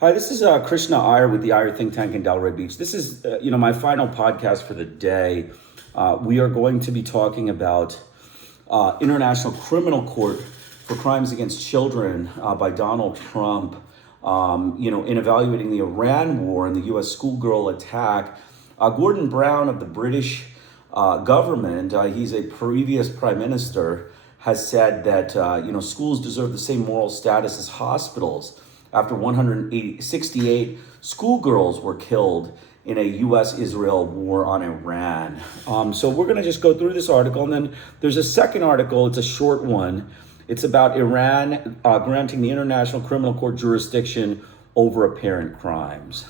Hi, this is Krishna Iyer with the Iyer Think Tank in Delray Beach. This is, my final podcast for the day. We are going to be talking about International Criminal Court for Crimes Against Children by Donald Trump. In evaluating the Iran war and the U.S. schoolgirl attack, Gordon Brown of the British government, he's a previous prime minister, has said that schools deserve the same moral status as hospitals after 168 schoolgirls were killed in a U.S.-Israel war on Iran. So we're going to just go through this article, and then there's a second article. It's a short one. It's about Iran granting the International Criminal Court jurisdiction over apparent crimes.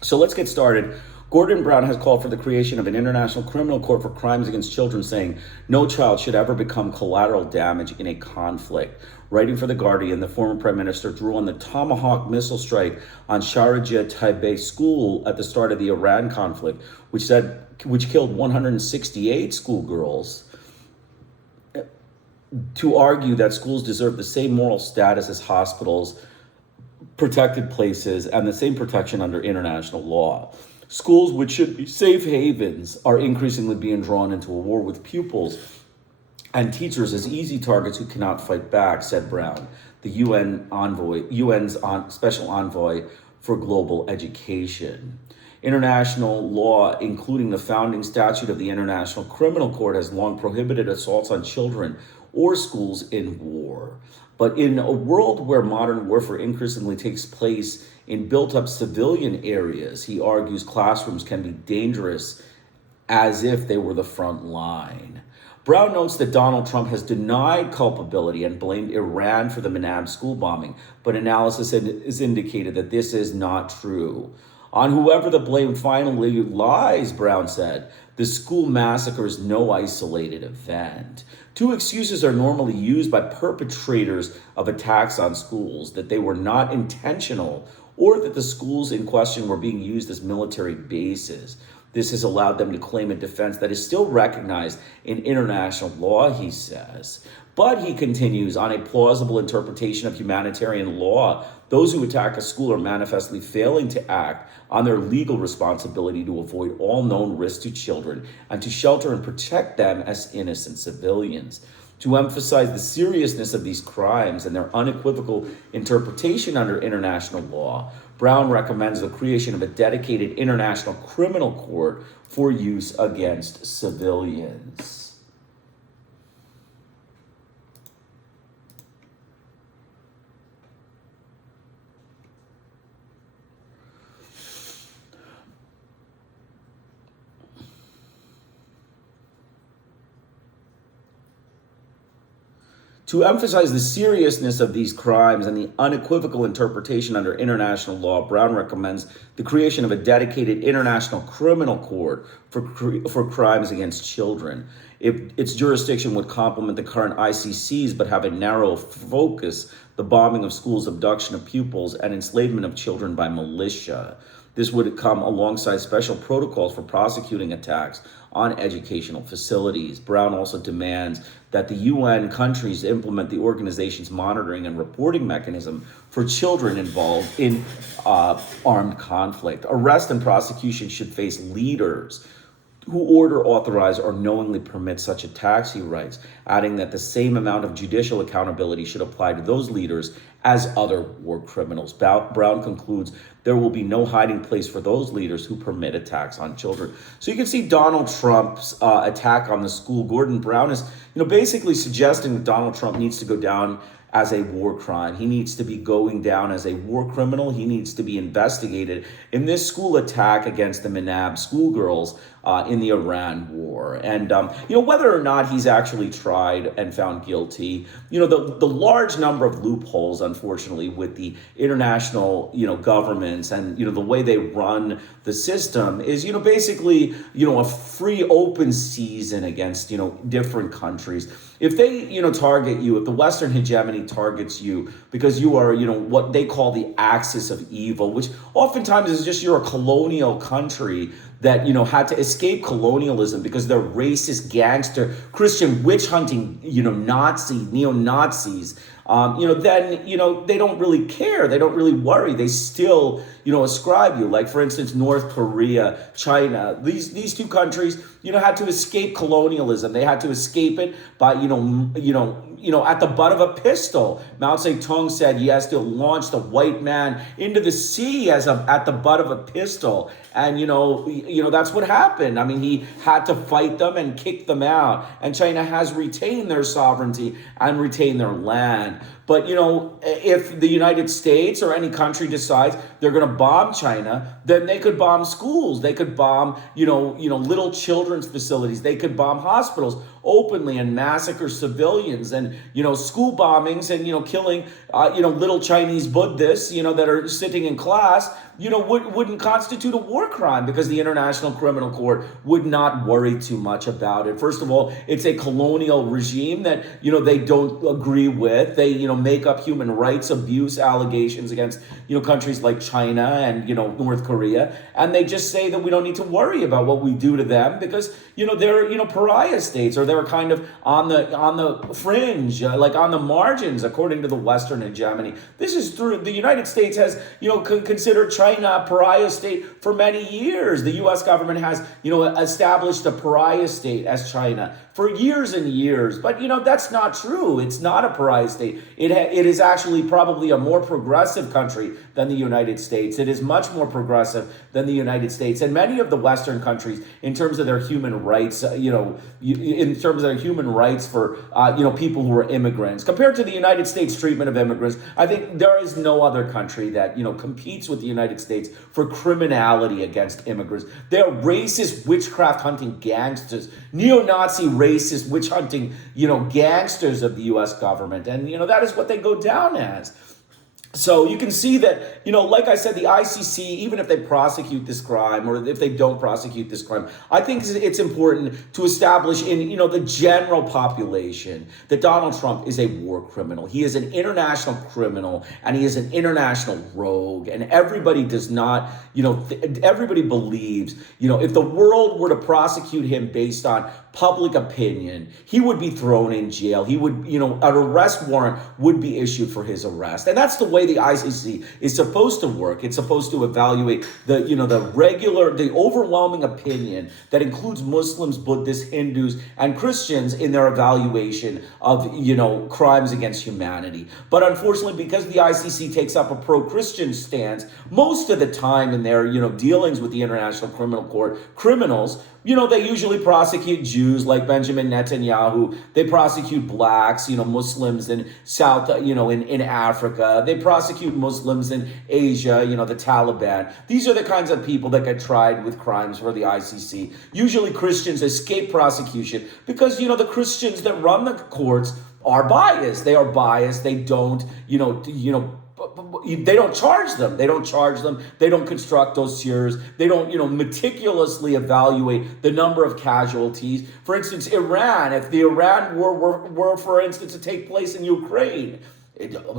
So let's get started. Gordon Brown has called for the creation of an international criminal court for crimes against children, saying no child should ever become collateral damage in a conflict. Writing for The Guardian, the former prime minister drew on the Tomahawk missile strike on Sharjah Taiba School at the start of the Iran conflict, which killed 168 schoolgirls, to argue that schools deserve the same moral status as hospitals, protected places, and the same protection under international law. Schools, which should be safe havens, are increasingly being drawn into a war with pupils and teachers as easy targets who cannot fight back, said Brown, the UN's special envoy for global education. International law, including the founding statute of the International Criminal Court, has long prohibited assaults on children or schools in war. But in a world where modern warfare increasingly takes place in built-up civilian areas, he argues classrooms can be dangerous as if they were the front line. Brown notes that Donald Trump has denied culpability and blamed Iran for the Manab school bombing, but analysis has indicated that this is not true. On whoever the blame finally lies, Brown said, the school massacre is no isolated event. Two excuses are normally used by perpetrators of attacks on schools: that they were not intentional, or that the schools in question were being used as military bases. This has allowed them to claim a defense that is still recognized in international law, he says. But he continues, on a plausible interpretation of humanitarian law, those who attack a school are manifestly failing to act on their legal responsibility to avoid all known risks to children and to shelter and protect them as innocent civilians. To emphasize the seriousness of these crimes and their unequivocal interpretation under international law, Brown recommends the creation of a dedicated international criminal court for use against civilians. To emphasize the seriousness of these crimes and the unequivocal interpretation under international law, Brown recommends the creation of a dedicated international criminal court for crimes against children. Its jurisdiction would complement the current ICC's, but have a narrow focus: the bombing of schools, abduction of pupils, and enslavement of children by militia. This would come alongside special protocols for prosecuting attacks on educational facilities. Brown also demands that the UN countries implement the organization's monitoring and reporting mechanism for children involved in armed conflict. Arrest and prosecution should face leaders who order, authorize, or knowingly permit such attacks, he writes, adding that the same amount of judicial accountability should apply to those leaders as other war criminals. Brown concludes there will be no hiding place for those leaders who permit attacks on children. So you can see Donald Trump's attack on the school. Gordon Brown is, basically suggesting that Donald Trump needs to go down as a war crime. He needs to be going down as a war criminal. He needs to be investigated in this school attack against the Manab schoolgirls in the Iran war. And, whether or not he's actually tried and found guilty, the large number of loopholes, unfortunately, with the international, governments and, the way they run the system is, basically, a free open season against, different countries. If they, target you, if the Western hegemony targets you because you are, what they call the axis of evil, which oftentimes is just you're a colonial country that, had to escape colonialism because they're racist, gangster, Christian witch hunting, neo-Nazis then, they don't really care. They don't really worry. They still, ascribe you. Like, for instance, North Korea, China, these two countries, had to escape colonialism. They had to escape it by, at the butt of a pistol. Mao Zedong said he has to launch the white man into the sea at the butt of a pistol. And, that's what happened. I mean, he had to fight them and kick them out. And China has retained their sovereignty and retained their land. But, if the United States or any country decides they're going to bomb China, then they could bomb schools. They could bomb, little children's facilities. They could bomb hospitals openly and massacre civilians, and, school bombings and, killing, little Chinese Buddhists, that are sitting in class, wouldn't constitute a war crime, because the International Criminal Court would not worry too much about it. First of all, it's a colonial regime that, they don't agree with. They, make up human rights abuse allegations against, countries like China and, North Korea. And they just say that we don't need to worry about what we do to them because, they're, pariah states, or they're kind of on the fringe, like on the margins, according to the Western hegemony. This is through the United States has, considered China a pariah state for many years. The U.S. government has, established a pariah state as China for years and years. But, that's not true. It's not a pariah state. It is actually probably a more progressive country than the United States. It is much more progressive than the United States. And many of the Western countries, in terms of their human rights, in terms of their human rights for, people who are immigrants, compared to the United States treatment of immigrants, I think there is no other country that, competes with the United States for criminality against immigrants. They're racist, witchcraft hunting gangsters, neo-Nazi racist witch hunting, gangsters of the U.S. government. And, that is what they go down as. So you can see that, like I said, the ICC, even if they prosecute this crime or if they don't prosecute this crime, I think it's important to establish in, the general population that Donald Trump is a war criminal. He is an international criminal and he is an international rogue. And everybody does not, everybody believes, if the world were to prosecute him based on public opinion, he would be thrown in jail. He would, an arrest warrant would be issued for his arrest. And that's the way the ICC is supposed to work. It's supposed to evaluate the overwhelming opinion that includes Muslims, Buddhists, Hindus, and Christians in their evaluation of, crimes against humanity. But unfortunately, because the ICC takes up a pro-Christian stance, most of the time in their, dealings with the International Criminal Court, criminals, they usually prosecute Jews like Benjamin Netanyahu. They prosecute blacks, Muslims in South, in Africa. They prosecute Muslims in Asia, the Taliban. These are the kinds of people that get tried with crimes for the ICC. Usually Christians escape prosecution because, the Christians that run the courts are biased. They are biased. They don't, they don't charge them. They don't charge them. They don't construct dossiers. They don't, meticulously evaluate the number of casualties. For instance, Iran, if the Iran war were, for instance, to take place in Ukraine,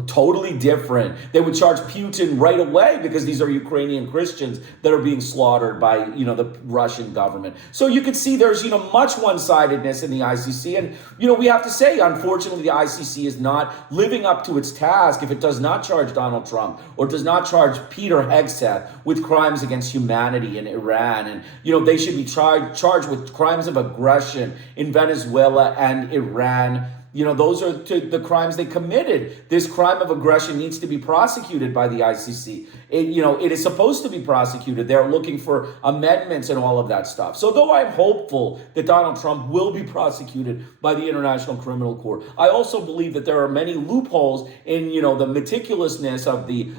totally different. They would charge Putin right away because these are Ukrainian Christians that are being slaughtered by, the Russian government. So you can see there's, much one-sidedness in the ICC. And, we have to say, unfortunately, the ICC is not living up to its task if it does not charge Donald Trump or does not charge Peter Hegseth with crimes against humanity in Iran. And, they should be charged with crimes of aggression in Venezuela and Iran. Those are the crimes they committed. This crime of aggression needs to be prosecuted by the ICC. It is supposed to be prosecuted. They're looking for amendments and all of that stuff. So though I'm hopeful that Donald Trump will be prosecuted by the International Criminal Court, I also believe that there are many loopholes in, the meticulousness of the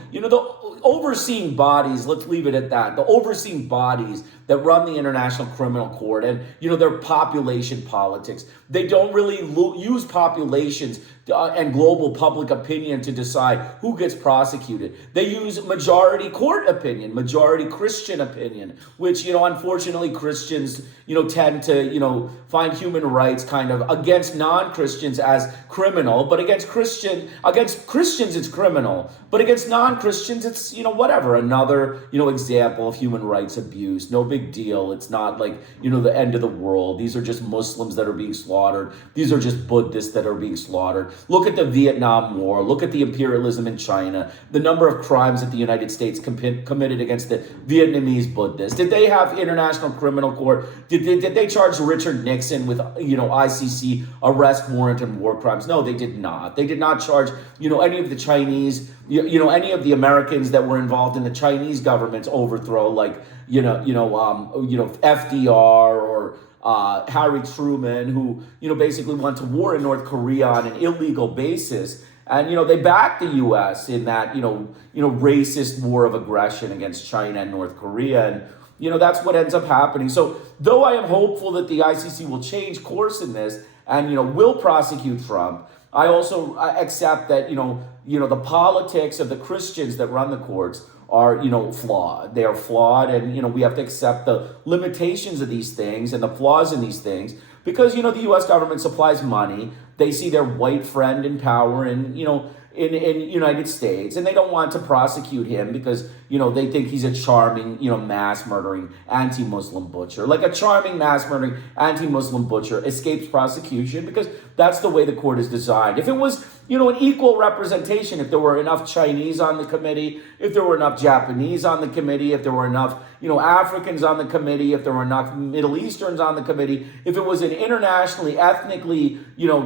overseeing bodies. Let's leave it at that. The overseeing bodies that run the International Criminal Court and, their population politics. They don't really use populations and global public opinion to decide who gets prosecuted. They use majority court opinion, majority Christian opinion, which, unfortunately Christians, tend to, find human rights kind of against non-Christians as criminal, but against Christians it's criminal, but against non-Christians it's, whatever, another, example of human rights abuse. No big deal. It's not like, the end of the world. These are just Muslims that are being slaughtered. These are just Buddhists that are being slaughtered. Look at the Vietnam War. Look at the imperialism in China. The number of crimes that the United States committed against the Vietnamese Buddhists. Did they have International Criminal Court? Did they charge Richard Nixon with ICC arrest warrant and war crimes? No, they did not. They did not charge any of the Chinese, any of the Americans that were involved in the Chinese government's overthrow, like FDR or Harry Truman, who basically went to war in North Korea on an illegal basis, and they backed the U.S. in that racist war of aggression against China and North Korea, and that's what ends up happening. So though I am hopeful that the ICC will change course in this and will prosecute Trump, I also accept that the politics of the Christians that run the courts are flawed. They are flawed, and we have to accept the limitations of these things and the flaws in these things, because the U.S. government supplies money. They see their white friend in power in United States, and they don't want to prosecute him because they think he's a charming mass murdering anti-Muslim butcher. Like a charming mass murdering anti-Muslim butcher escapes prosecution because that's the way the court is designed. If it was an equal representation, if there were enough Chinese on the committee, if there were enough Japanese on the committee, if there were enough Africans on the committee, if there were enough Middle Easterns on the committee, if it was an internationally, ethnically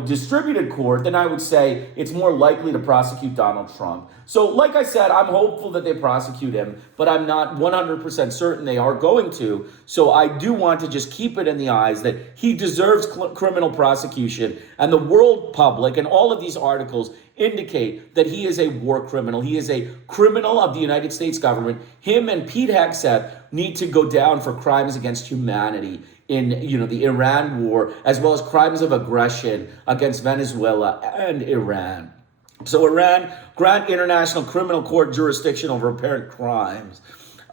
distributed court, then I would say it's more likely to prosecute Donald Trump. So like I said, I'm hopeful that they prosecute him, but I'm not 100% certain they are going to. So I do want to just keep it in the eyes that he deserves criminal prosecution, and the world public and all of these articles indicate that he is a war criminal. He is a criminal of the United States government. Him and Pete Hegseth need to go down for crimes against humanity in the Iran war, as well as crimes of aggression against Venezuela and Iran. So Iran grant International Criminal Court jurisdiction over apparent crimes.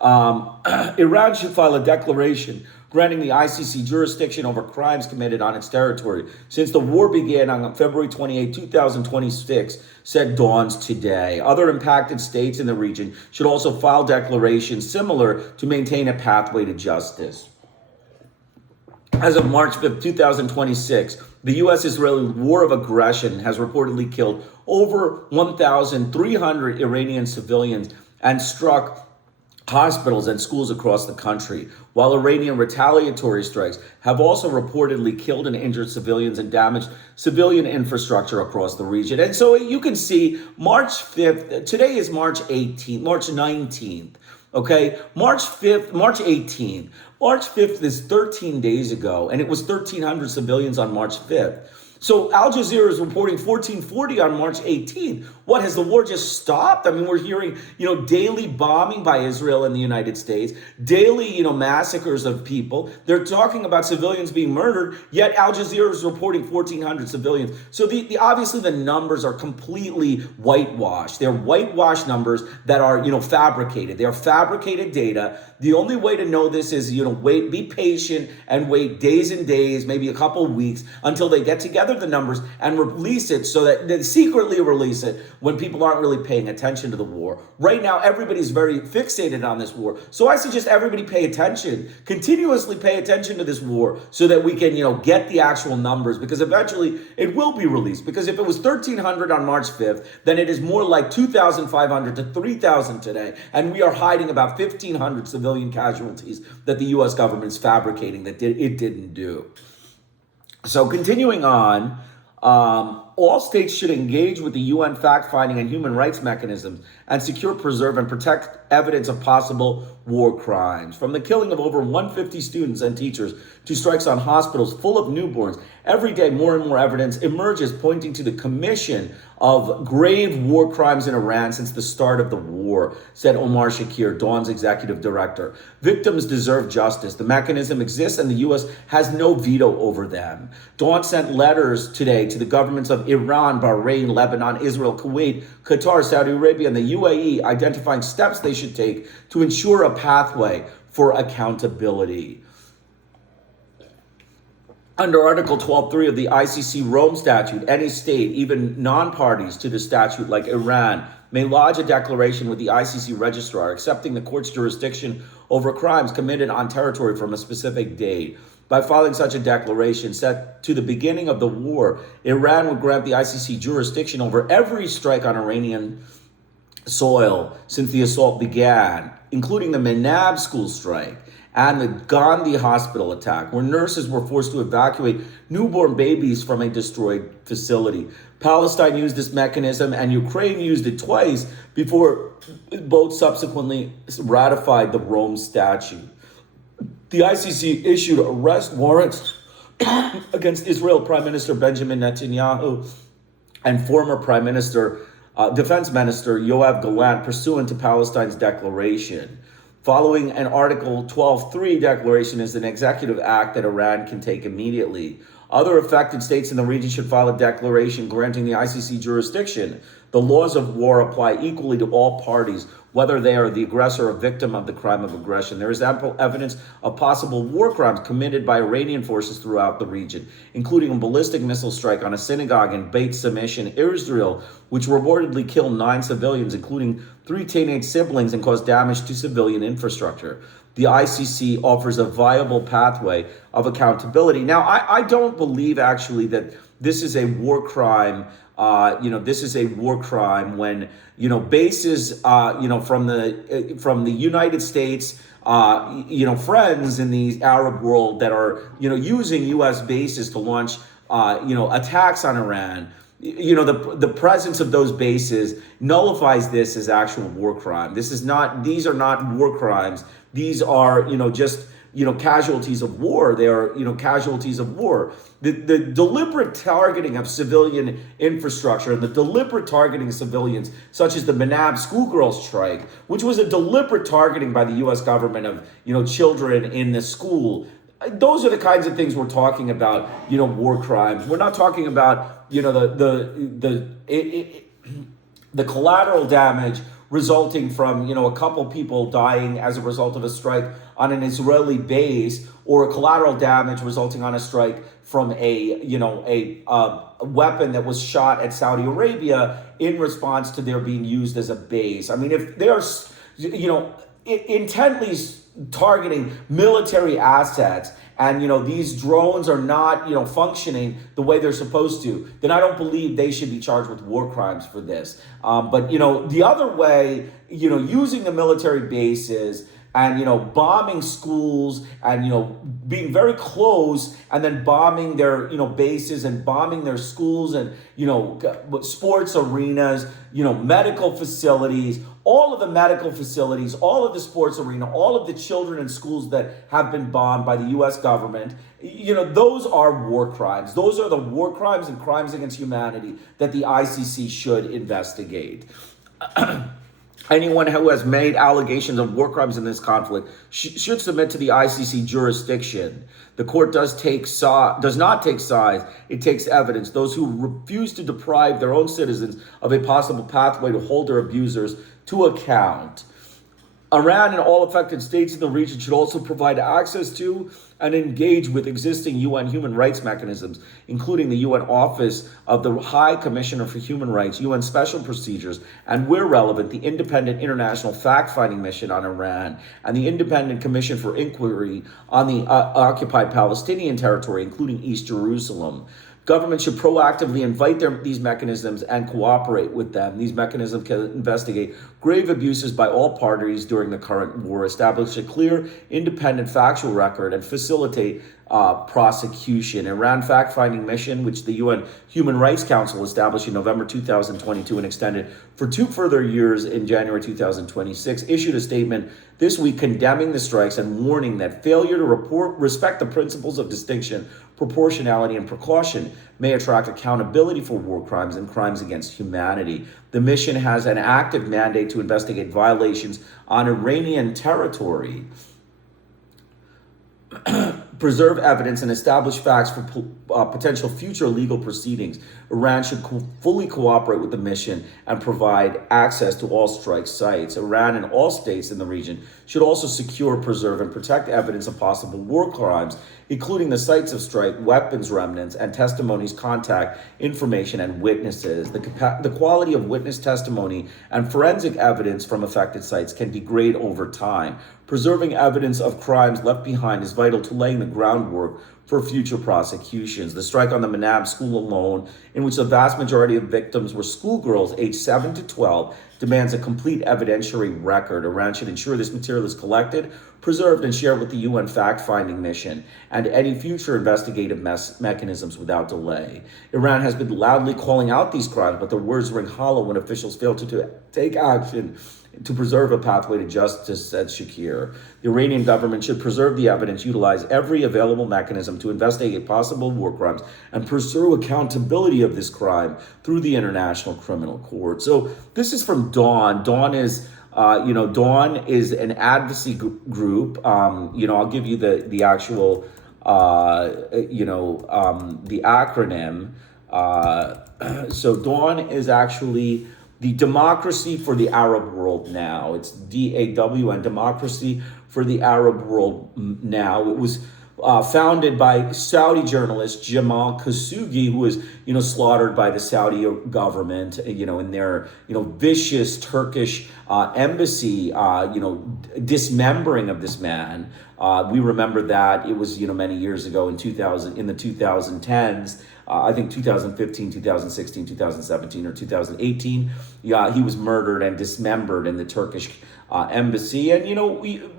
Iran should file a declaration granting the ICC jurisdiction over crimes committed on its territory since the war began on February 28, 2026, said dawns today. Other impacted states in the region should also file declarations similar to maintain a pathway to justice. As of March 5th, 2026, the U.S.-Israeli war of aggression has reportedly killed over 1,300 Iranian civilians and struck hospitals and schools across the country, while Iranian retaliatory strikes have also reportedly killed and injured civilians and damaged civilian infrastructure across the region. And so you can see March 5th, today is March 18th, March 19th. Okay, March 5th, March 18th. March 5th is 13 days ago, and it was 1,300 civilians on March 5th. So Al Jazeera is reporting 1440 on March 18th. What, has the war just stopped? I mean, we're hearing, daily bombing by Israel and the United States, daily, massacres of people. They're talking about civilians being murdered, yet Al Jazeera is reporting 1,400 civilians. So obviously the numbers are completely whitewashed. They're whitewashed numbers that are, fabricated. They're fabricated data. The only way to know this is, wait, be patient and wait days and days, maybe a couple of weeks until they get together the numbers and release it, so that they secretly release it when people aren't really paying attention to the war. Right now, everybody's very fixated on this war. So I suggest everybody pay attention, continuously pay attention to this war so that we can, get the actual numbers, because eventually it will be released. Because if it was 1,300 on March 5th, then it is more like 2,500 to 3,000 today. And we are hiding about 1,500 civilian casualties that the U.S. government is fabricating that it didn't do. So continuing on, all states should engage with the UN fact-finding and human rights mechanisms and secure, preserve, and protect evidence of possible war crimes. From the killing of over 150 students and teachers to strikes on hospitals full of newborns, every day more and more evidence emerges pointing to the commission of grave war crimes in Iran since the start of the war, said Omar Shakir, Dawn's executive director. Victims deserve justice. The mechanism exists and the U.S. has no veto over them. Dawn sent letters today to the governments of Iran, Bahrain, Lebanon, Israel, Kuwait, Qatar, Saudi Arabia, and the UAE, identifying steps they should take to ensure a pathway for accountability. Under Article 12.3 of the ICC Rome Statute, any state, even non-parties to the statute like Iran, may lodge a declaration with the ICC registrar accepting the court's jurisdiction over crimes committed on territory from a specific date. By filing such a declaration set to the beginning of the war, Iran would grant the ICC jurisdiction over every strike on Iranian soil since the assault began, including the Menab school strike and the Gandhi hospital attack, where nurses were forced to evacuate newborn babies from a destroyed facility. Palestine used this mechanism, and Ukraine used it twice before both subsequently ratified the Rome Statute. The ICC issued arrest warrants against Israel Prime Minister Benjamin Netanyahu and former Defense Minister Yoav Gallant pursuant to Palestine's declaration. Following an Article 12.3 declaration is an executive act that Iran can take immediately. Other affected states in the region should file a declaration granting the ICC jurisdiction. The laws of war apply equally to all parties, whether they are the aggressor or victim of the crime of aggression. There is ample evidence of possible war crimes committed by Iranian forces throughout the region, including a ballistic missile strike on a synagogue in Beit Shemesh in Israel, which reportedly killed 9 civilians, including 3 teenage siblings, and caused damage to civilian infrastructure. The ICC offers a viable pathway of accountability. Now, I don't believe actually that this is a war crime. This is a war crime when bases from the United States, friends in the Arab world that are using U.S. bases to launch attacks on Iran. The presence of those bases nullifies this as actual war crime. These are not war crimes. These are, casualties of war. They are, casualties of war. The deliberate targeting of civilian infrastructure and the deliberate targeting of civilians, such as the Menab schoolgirl strike, which was a deliberate targeting by the U.S. government of, children in the school. Those are the kinds of things we're talking about, war crimes. We're not talking about, the collateral damage resulting from, a couple people dying as a result of a strike on an Israeli base, or collateral damage resulting on a strike from a weapon that was shot at Saudi Arabia in response to their being used as a base. I mean, if they are, intently targeting military assets, and these drones are not functioning the way they're supposed to, then I don't believe they should be charged with war crimes for this. But the other way, using the military bases and bombing schools and being very close, and then bombing their bases and bombing their schools and sports arenas, medical facilities, all of the medical facilities, all of the sports arena, all of the children in schools that have been bombed by the U.S. government, those are war crimes. Those are the war crimes and crimes against humanity that the ICC should investigate. Anyone who has made allegations of war crimes in this conflict should submit to the ICC jurisdiction. The court does not take sides. It takes evidence. Those who refuse to deprive their own citizens of a possible pathway to hold their abusers to account. Iran and all affected states in the region should also provide access to and engage with existing UN human rights mechanisms, including the UN Office of the High Commissioner for Human Rights, UN Special Procedures, and where relevant, the Independent International Fact-Finding Mission on Iran, and the Independent Commission for Inquiry on the Occupied Palestinian Territory, including East Jerusalem. Government should proactively invite these mechanisms and cooperate with them. These mechanisms can investigate grave abuses by all parties during the current war, establish a clear, independent factual record, and facilitate prosecution. Iran fact-finding mission, which the UN Human Rights Council established in November 2022 and extended for 2 further years in January 2026, issued a statement this week condemning the strikes and warning that failure to respect the principles of distinction, proportionality, and precaution may attract accountability for war crimes and crimes against humanity. The mission has an active mandate to investigate violations on Iranian territory, preserve evidence, and establish facts for potential future legal proceedings. Iran should fully cooperate with the mission and provide access to all strike sites. Iran and all states in the region should also secure, preserve, and protect evidence of possible war crimes, including the sites of strike, weapons remnants, and testimonies, contact information, and witnesses. The quality of witness testimony and forensic evidence from affected sites can degrade over time. Preserving evidence of crimes left behind is vital to laying the groundwork for future prosecutions. The strike on the Manab school alone, in which the vast majority of victims were schoolgirls aged 7 to 12, demands a complete evidentiary record. Iran should ensure this material is collected, preserved, and shared with the UN fact-finding mission and any future investigative mechanisms without delay. Iran has been loudly calling out these crimes, but their words ring hollow when officials fail to take action to preserve a pathway to justice, said Shakir. The Iranian government should preserve the evidence, utilize every available mechanism to investigate possible war crimes, and pursue accountability of this crime through the International Criminal Court. So this is from Dawn. Dawn is Dawn is an advocacy group. I'll give you the actual, the acronym. So Dawn is actually the Democracy for the Arab World Now. It's DAWN, Democracy for the Arab World Now. It was founded by Saudi journalist Jamal Khashoggi, who was, slaughtered by the Saudi government, in their, vicious Turkish embassy, dismembering of this man. We remember that. It was, many years ago in the 2010s. I think 2015, 2016, 2017, or 2018, he was murdered and dismembered in the Turkish embassy. And,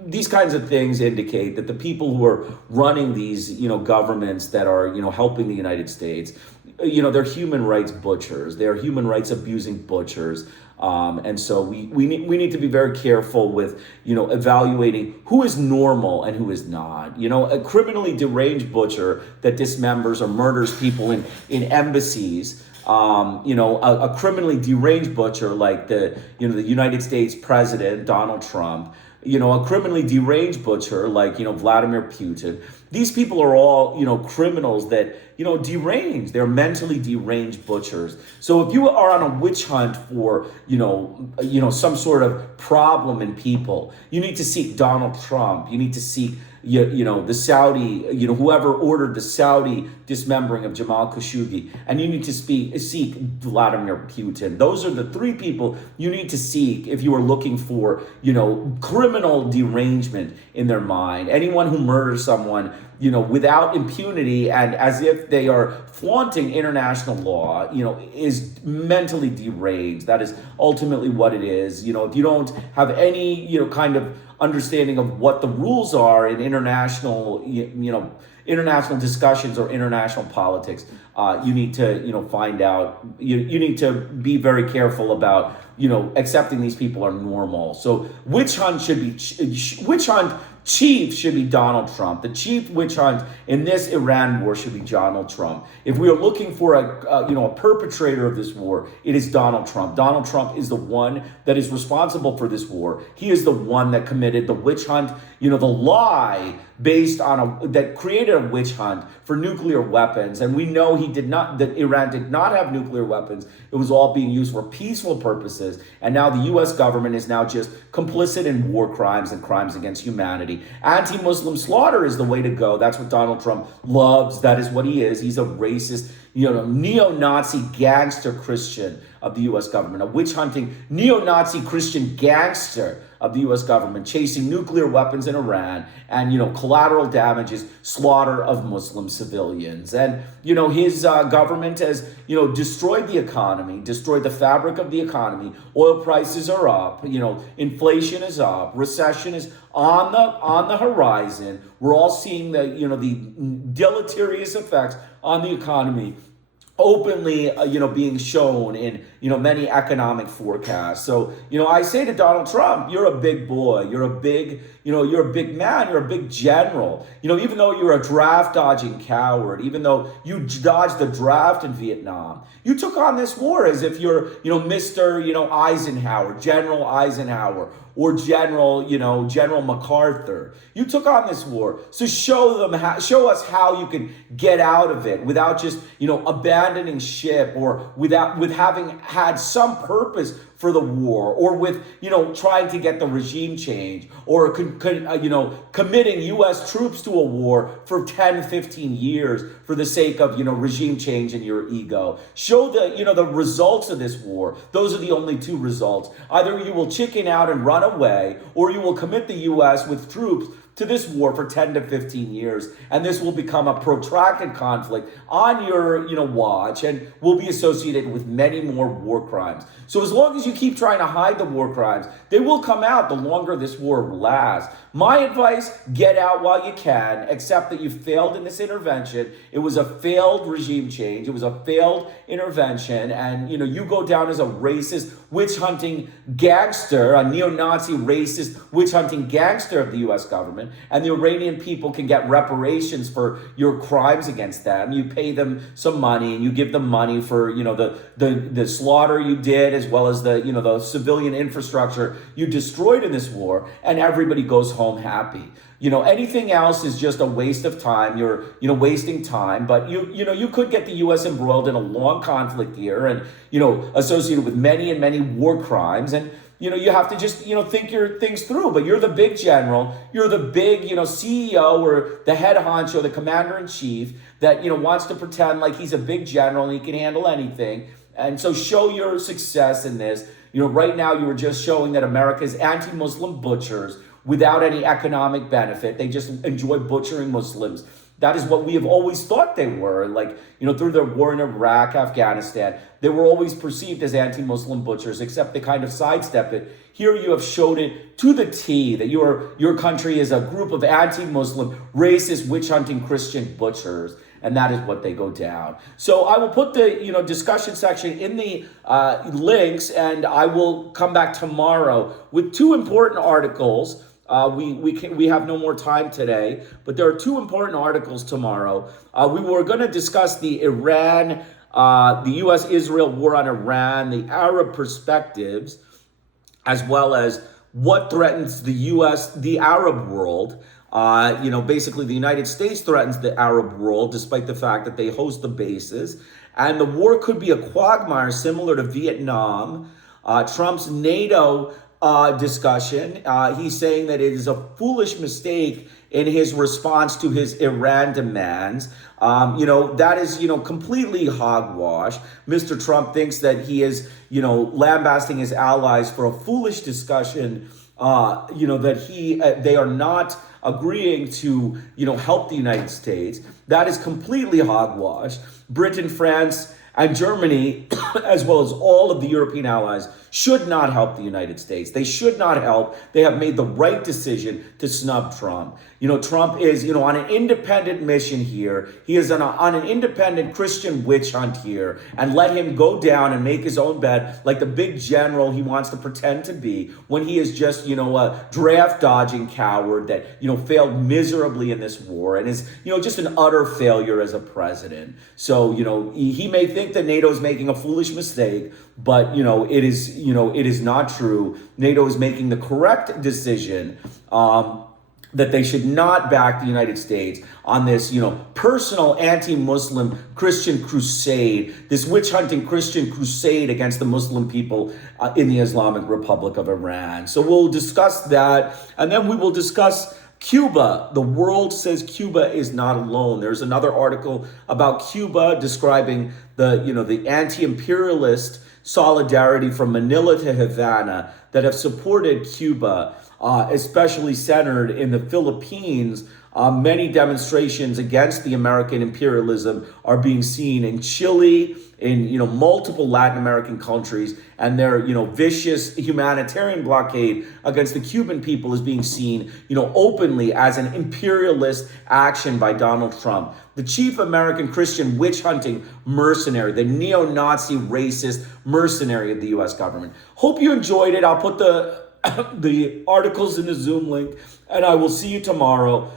these kinds of things indicate that the people who are running these, governments that are, helping the United States, they're human rights butchers. They're human rights abusing butchers. And so we need to be very careful with, evaluating who is normal and who is not. A criminally deranged butcher that dismembers or murders people in embassies, a criminally deranged butcher like the United States President, Donald Trump, a criminally deranged butcher like, Vladimir Putin. These people are all, criminals that, deranged. They're mentally deranged butchers. So if you are on a witch hunt for, some sort of problem in people, you need to seek Donald Trump. You need to seek, the Saudi, whoever ordered the Saudi dismembering of Jamal Khashoggi, and you need to seek Vladimir Putin. Those are the three people you need to seek if you are looking for, criminal derangement in their mind. Anyone who murders someone, without impunity and as if they are flaunting international law, is mentally deranged. That is ultimately what it is. If you don't have any, kind of understanding of what the rules are in international, international discussions or international politics, you need to, find out, you need to be very careful about, accepting these people are normal. So witch hunt chief should be Donald Trump. The chief witch hunt in this Iran war should be Donald Trump. If we are looking for a perpetrator of this war, it is Donald Trump. Donald Trump is the one that is responsible for this war. He is the one that committed the witch hunt, the lie based on that created a witch hunt for nuclear weapons. And we know that Iran did not have nuclear weapons. It was all being used for peaceful purposes. And now the US government is now just complicit in war crimes and crimes against humanity. Anti-Muslim slaughter is the way to go. That's what Donald Trump loves. That is what he is. He's a racist, neo-Nazi gangster Christian of the US government, a witch-hunting neo-Nazi Christian gangster of the US government, chasing nuclear weapons in Iran and, collateral damages, slaughter of Muslim civilians. And, his government has, destroyed the economy, destroyed the fabric of the economy. Oil prices are up, inflation is up, recession is on the horizon. We're all seeing the deleterious effects on the economy openly, being shown in, many economic forecasts. So, I say to Donald Trump, you're a big boy. You're a big, you're a big man. You're a big general. Even though you're a draft dodging coward, even though you dodged the draft in Vietnam, you took on this war as if you're, Mr. Eisenhower, General Eisenhower, or General MacArthur. You took on this war. So show us how you can get out of it without just, abandoning ship or with having had some purpose for the war, or with, trying to get the regime change, or, committing U.S. troops to a war for 10, 15 years for the sake of, regime change and your ego. Show the results of this war. Those are the only two results. Either you will chicken out and run away, or you will commit the U.S. with troops to this war for 10 to 15 years, and this will become a protracted conflict on your watch, and will be associated with many more war crimes. So as long as you keep trying to hide the war crimes, they will come out the longer this war lasts. My advice, get out while you can, accept that you failed in this intervention. It was a failed regime change. It was a failed intervention, and you go down as a racist, witch-hunting gangster, a neo-Nazi racist, witch-hunting gangster of the U.S. government, and the Iranian people can get reparations for your crimes against them. You pay them some money, and you give them money for the slaughter you did, as well as the civilian infrastructure you destroyed in this war, and everybody goes home happy. Anything else is just a waste of time. You're wasting time, but you could get the U.S. embroiled in a long conflict here, and associated with many and many war crimes, and you have to just think your things through. But you're the big general, you're the big CEO, or the head honcho, the commander in chief that wants to pretend like he's a big general and he can handle anything. And so show your success in this. Right now you were just showing that America is anti-Muslim butchers without any economic benefit. They just enjoy butchering Muslims. That is what we have always thought they were. Through their war in Iraq, Afghanistan, they were always perceived as anti-Muslim butchers, except they kind of sidestep it. Here you have showed it to the T, that your country is a group of anti-Muslim, racist, witch-hunting Christian butchers. And that is what they go down. So I will put the discussion section in the links, and I will come back tomorrow with two important articles. We have no more time today, but there are two important articles tomorrow. We were going to discuss the U.S.-Israel war on Iran, the Arab perspectives, as well as what threatens the Arab world. Basically the United States threatens the Arab world, despite the fact that they host the bases. And the war could be a quagmire similar to Vietnam. Trump's NATO discussion, he's saying that it is a foolish mistake in his response to his Iran demands. That is, completely hogwash. Mr. Trump thinks that he is, lambasting his allies for a foolish discussion, that they are not agreeing to, help the United States. That is completely hogwash. Britain, France, and Germany, as well as all of the European allies, should not help the United States. They should not help. They have made the right decision to snub Trump. Trump is, on an independent mission here. He is on an independent Christian witch hunt here. And let him go down and make his own bed like the big general he wants to pretend to be, when he is just, a draft dodging coward that, failed miserably in this war and is, just an utter failure as a president. So, he may think that NATO is making a foolish mistake, but, it is not true. NATO is making the correct decision, that they should not back the United States on this, personal anti-Muslim Christian crusade, this witch-hunting Christian crusade against the Muslim people in the Islamic Republic of Iran. So we'll discuss that, and then we will discuss Cuba. The world says Cuba is not alone. There's another article about Cuba describing the anti-imperialist solidarity from Manila to Havana that have supported Cuba, especially centered in the Philippines. Many demonstrations against the American imperialism are being seen in Chile, in multiple Latin American countries, and their vicious humanitarian blockade against the Cuban people is being seen openly as an imperialist action by Donald Trump, the chief American Christian witch hunting mercenary, the neo-Nazi racist mercenary of the U.S. government. Hope you enjoyed it. I'll put the articles in the Zoom link, and I will see you tomorrow.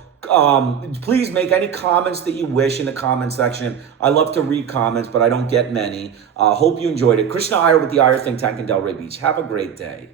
Please make any comments that you wish in the comment section. I love to read comments, but I don't get many. Hope you enjoyed it. Krishna Iyer with the Iyer Think Tank in Delray Beach. Have a great day.